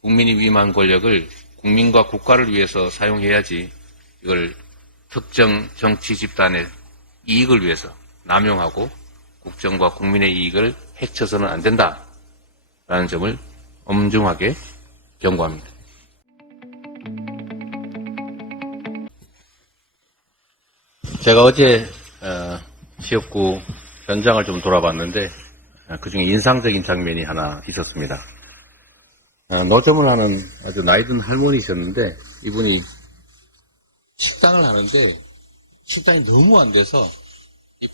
국민이 위임한 권력을 국민과 국가를 위해서 사용해야지 이걸 특정 정치 집단의 이익을 위해서 남용하고 국정과 국민의 이익을 해쳐서는 안 된다라는 점을 엄중하게 경고합니다. 제가 어제 지역구 현장을 좀 돌아봤는데 그중에 인상적인 장면이 하나 있었습니다. 노점을 하는 아주 나이든 할머니셨는데 이분이 식당을 하는데 식당이 너무 안 돼서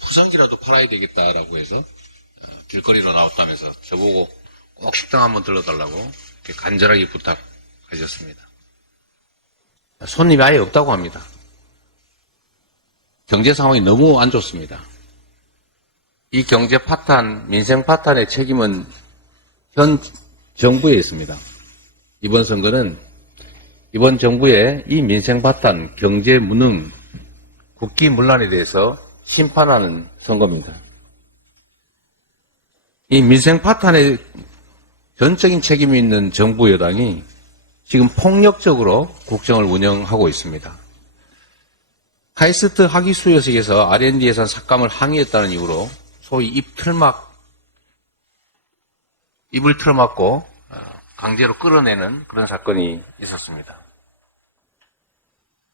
부산이라도 팔아야 되겠다라고 해서 길거리로 나왔다면서 저보고 꼭 식당 한번 들러달라고 이렇게 간절하게 부탁하셨습니다. 손님이 아예 없다고 합니다. 경제 상황이 너무 안 좋습니다. 이 경제 파탄, 민생 파탄의 책임은 현 정부에 있습니다. 이번 선거는 이번 정부의 이 민생 파탄, 경제 무능, 국기문란에 대해서 심판하는 선거입니다. 이 민생 파탄에 전적인 책임이 있는 정부 여당이 지금 폭력적으로 국정을 운영하고 있습니다. 카이스트 학위 수여식에서 R&D 예산 삭감을 항의했다는 이유로 소위 입을 틀어막고 강제로 끌어내는 그런 사건이 있었습니다.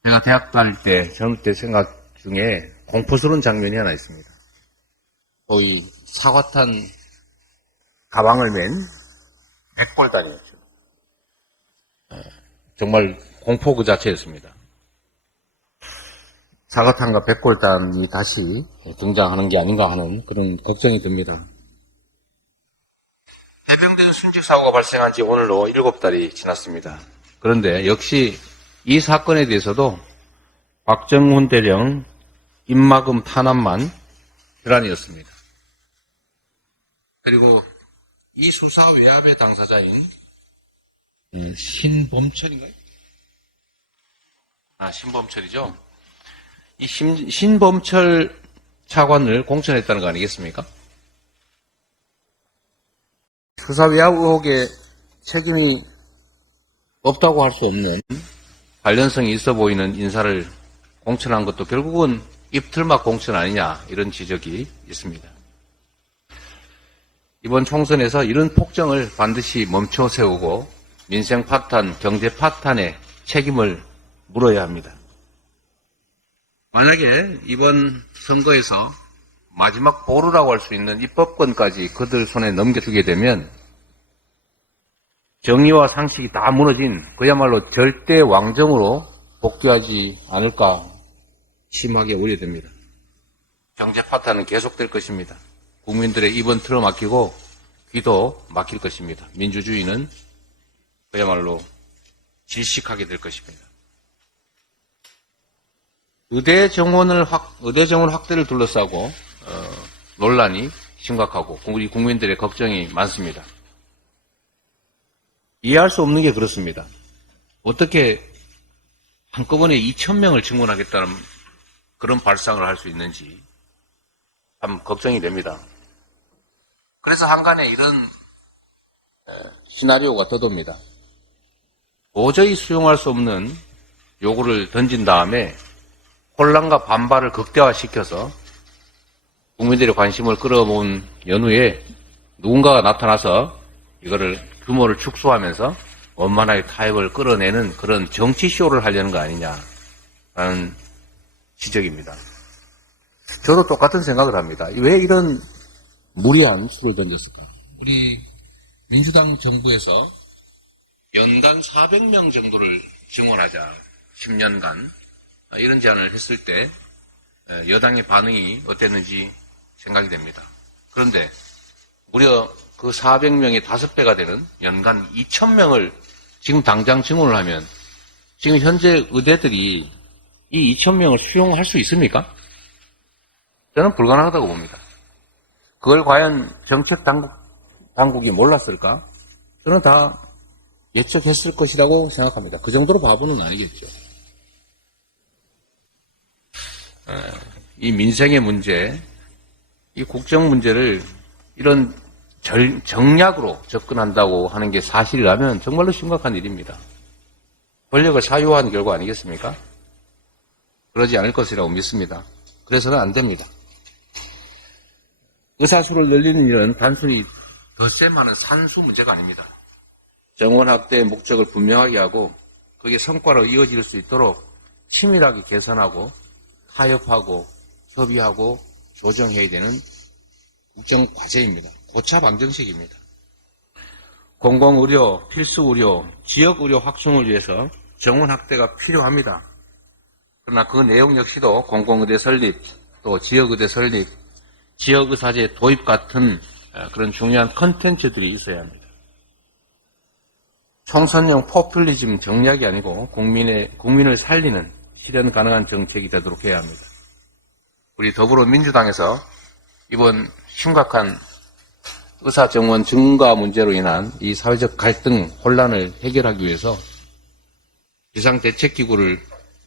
제가 대학 다닐 때, 젊을 때 생각 중에 공포스러운 장면이 하나 있습니다. 소위 사과탄 가방을 맨 백골단이었죠. 정말 공포 그 자체였습니다. 사과탄과 백골단이 다시 등장하는 게 아닌가 하는 그런 걱정이 듭니다. 해병대 순직 사고가 발생한 지 오늘로 7달이 지났습니다. 그런데 역시 이 사건에 대해서도 박정훈 대령 입막음 탄압만 혈안이었습니다. 그리고 이 수사 외압의 당사자인 신범철인가요? 신범철이죠. 이 신범철 차관을 공천했다는 거 아니겠습니까? 수사 외압 의혹에 책임이 없다고 할 수 없는 관련성이 있어 보이는 인사를 공천한 것도 결국은 입틀막 공천 아니냐 이런 지적이 있습니다. 이번 총선에서 이런 폭정을 반드시 멈춰 세우고 민생 파탄, 경제 파탄의 책임을 물어야 합니다. 만약에 이번 선거에서 마지막 보루라고 할 수 있는 입법권까지 그들 손에 넘겨주게 되면 정의와 상식이 다 무너진 그야말로 절대 왕정으로 복귀하지 않을까 심하게 우려됩니다. 경제 파탄은 계속될 것입니다. 국민들의 입은 틀어막히고 귀도 막힐 것입니다. 민주주의는 그야말로 질식하게 될 것입니다. 의대 정원 확대를 둘러싸고 논란이 심각하고 우리 국민들의 걱정이 많습니다. 이해할 수 없는 게 그렇습니다. 어떻게 한꺼번에 2,000명을 증원하겠다는 그런 발상을 할 수 있는지 참 걱정이 됩니다. 그래서 한간에 이런 시나리오가 떠돕니다. 도저히 수용할 수 없는 요구를 던진 다음에 혼란과 반발을 극대화시켜서 국민들의 관심을 끌어모은 연후에 누군가가 나타나서 이거를 규모를 축소하면서 원만하게 타협을 끌어내는 그런 정치쇼를 하려는 거 아니냐라는 지적입니다. 저도 똑같은 생각을 합니다. 왜 이런 무리한 수를 던졌을까? 우리 민주당 정부에서 연간 400명 정도를 증원하자 10년간 이런 제안을 했을 때 여당의 반응이 어땠는지 생각이 됩니다. 그런데 무려 그 400명의 5배가 되는 연간 2,000명을 지금 당장 증원을 하면 지금 현재 의대들이 이 2,000명을 수용할 수 있습니까? 저는 불가능하다고 봅니다. 그걸 과연 정책 당국이 몰랐을까? 저는 다 예측했을 것이라고 생각합니다. 그 정도로 바보는 아니겠죠. 이 민생의 문제, 이 국정 문제를 이런 정략으로 접근한다고 하는 게 사실이라면 정말로 심각한 일입니다. 권력을 사유한 결과 아니겠습니까? 그러지 않을 것이라고 믿습니다. 그래서는 안 됩니다. 의사수를 늘리는 일은 단순히 덧셈하는 산수 문제가 아닙니다. 정원학대의 목적을 분명하게 하고 그게 성과로 이어질 수 있도록 치밀하게 개선하고 타협하고 협의하고 조정해야 되는 국정과제입니다. 고차방정식입니다. 공공의료, 필수의료, 지역의료 확충을 위해서 정원학대가 필요합니다. 그러나 그 내용 역시도 공공의대 설립, 또 지역의대 설립, 지역의사제 도입 같은 그런 중요한 컨텐츠들이 있어야 합니다. 총선용 포퓰리즘 정략이 아니고 국민을 살리는 실현 가능한 정책이 되도록 해야 합니다. 우리 더불어민주당에서 이번 심각한 의사정원 증가 문제로 인한 이 사회적 갈등, 혼란을 해결하기 위해서 비상대책기구를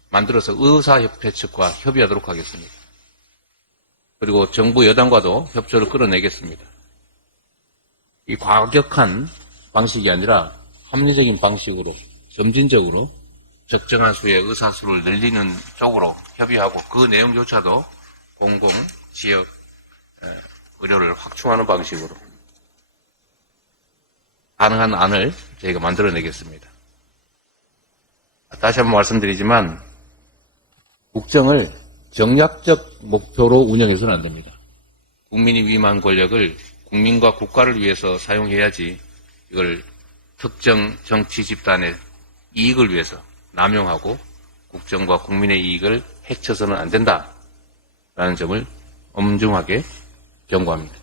만들어서 의사협회 측과 협의하도록 하겠습니다. 그리고 정부 여당과도 협조를 끌어내겠습니다. 이 과격한 방식이 아니라 합리적인 방식으로 점진적으로 적정한 수의 의사수를 늘리는 쪽으로 협의하고 그 내용조차도 공공, 지역 의료를 확충하는 방식으로 가능한 안을 저희가 만들어내겠습니다. 다시 한번 말씀드리지만 국정을 정략적 목표로 운영해서는 안 됩니다. 국민이 위임한 권력을 국민과 국가를 위해서 사용해야지 이걸 특정 정치 집단의 이익을 위해서 남용하고 국정과 국민의 이익을 해쳐서는 안 된다라는 점을 엄중하게 경고합니다.